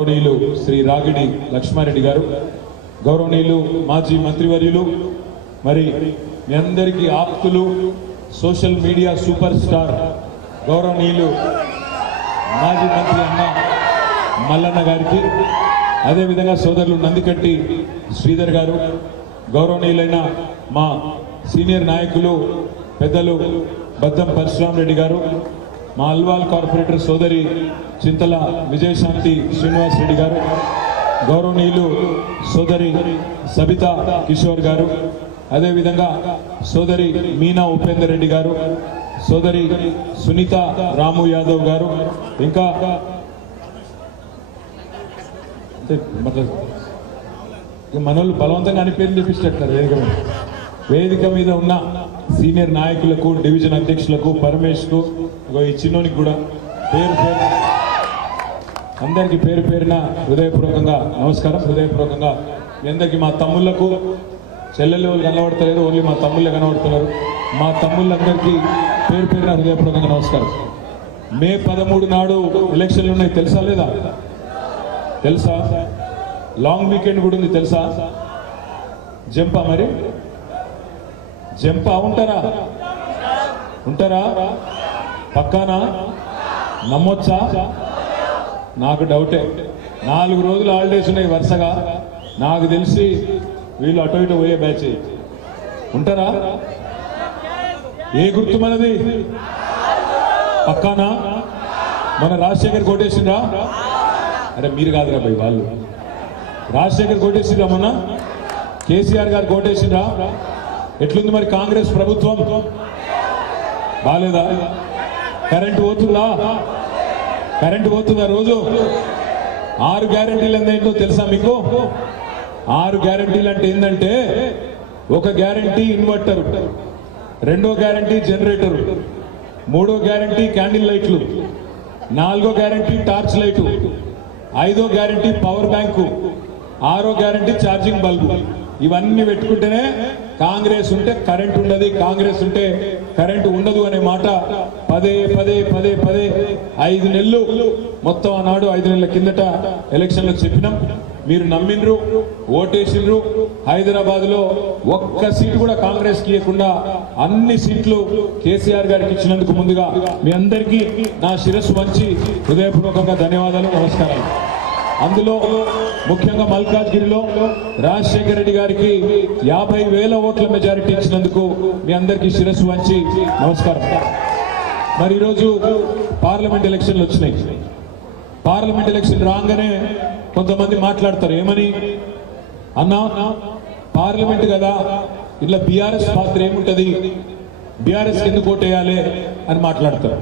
గౌరవనీయులు శ్రీ రాగిడి లక్ష్మారెడ్డి గారు, గౌరవనీయులు మాజీ మంత్రివర్యులు, మరి మీ అందరికీ ఆప్తులు, సోషల్ మీడియా సూపర్ స్టార్ గౌరవనీయులు మాజీ మంత్రి అన్న మల్లన్న గారికి, అదేవిధంగా సోదరులు నందికట్టి శ్రీధర్ గారు, గౌరవనీయులైన మా సీనియర్ నాయకులు పెద్దలు బద్దం పరశురామ్ రెడ్డి గారు, మా అల్వాల్ కార్పొరేటర్ సోదరి చింతల విజయశాంతి శ్రీనివాస్ రెడ్డి గారు, గౌరవనీయులు సోదరి సబితా కిషోర్ గారు, అదేవిధంగా సోదరి మీనా ఉపేందర్ రెడ్డి గారు, సోదరి సునీత రాము యాదవ్ గారు, ఇంకా మనోళ్ళు బలవంతంగా అని పేర్లు చూపించేటట్టు వేదిక మీద ఉన్న సీనియర్ నాయకులకు, డివిజన్ అధ్యక్షులకు, పరమేష్కు, ఈ చిన్నోనికి కూడా పేరు పేరు అందరికీ పేరు పేరున హృదయపూర్వకంగా నమస్కారం. హృదయపూర్వకంగా మీ అందరికీ, మా తమ్ముళ్లకు చెల్లెళ్ళు వాళ్ళు కనబడతలేదు, ఓన్లీ మా తమ్ముళ్ళే కనబడుతున్నారు. మా తమ్ముళ్ళందరికీ పేరు పేరున హృదయపూర్వకంగా నమస్కారం. మే 13 నాడు ఎలక్షన్లు ఉన్నాయి, తెలుసా లేదా? తెలుసా? లాంగ్ వీకెండ్ కూడా ఉంది, తెలుసా? జంపా? మరి జంపా ఉంటారా? పక్కానా? నమ్మొచ్చా? నాకు డౌటే. 4 రోజులు హాలిడేస్ ఉన్నాయి వరుసగా. నాకు తెలిసి వీళ్ళు అటు ఇటు పోయే బ్యాచ్. ఉంటారా? ఏ గుర్తు మనది? పక్కానా? మన రాజశేఖర్ కోటేసిండ్రా? అరే మీరు కాదురా భయ్, వాళ్ళు. రాజశేఖర్ కోటేసిండ్రా, మొన్న కేసీఆర్ గారు కోటేసిండ్రా? ఎట్లుంది మరి కాంగ్రెస్ ప్రభుత్వం? బాలేదా? కరెంటు పోతుందా రోజు? 6 గ్యారెంటీలు ఏంటో తెలుసా మీకు? 6 గ్యారెంటీలు అంటే ఏంటంటే, ఒక గ్యారెంటీ ఇన్వర్టర్, 2వ గ్యారెంటీ జనరేటర్, 3వ గ్యారెంటీ క్యాండిల్ లైట్లు, 4వ గ్యారెంటీ టార్చ్ లైటు, 5వ గ్యారెంటీ పవర్ బ్యాంకు, 6వ గ్యారెంటీ ఛార్జింగ్ బల్బు. ఇవన్నీ పెట్టుకుంటేనే కాంగ్రెస్ ఉంటే కరెంట్ ఉండదు, కాంగ్రెస్ ఉంటే కరెంటు ఉండదు అనే మాట పదే 5 నెలలు మొత్తం ఆనాడు 5 నెలల కిందట ఎలక్షన్లో చెప్పినాం. మీరు నమ్మిండ్రు, ఓటేసిండ్రు. హైదరాబాద్ లో ఒక్క సీటు కూడా కాంగ్రెస్ కి ఇవ్వకుండా అన్ని సీట్లు కేసీఆర్ గారికి ఇచ్చినందుకు ముందుగా మీ అందరికీ నా శిరస్సు వంచి హృదయపూర్వకంగా ధన్యవాదాలు, నమస్కారాలు. అందులో ముఖ్యంగా మల్కాజ్గిరిలో రాజశేఖర రెడ్డి గారికి 50,000 ఓట్ల మెజారిటీ ఇచ్చినందుకు మీ అందరికీ శిరస్సు వంచి నమస్కారం. మరి ఈరోజు పార్లమెంట్ ఎలక్షన్లు వచ్చినాయి. పార్లమెంట్ ఎలక్షన్ రాగానే కొంతమంది మాట్లాడతారు, ఏమని? అన్నా పార్లమెంట్ కదా, ఇట్లా బీఆర్ఎస్ పాత్ర ఏముంటది, బీఆర్ఎస్ ఎందుకు ఓటేయాలి అని మాట్లాడతారు.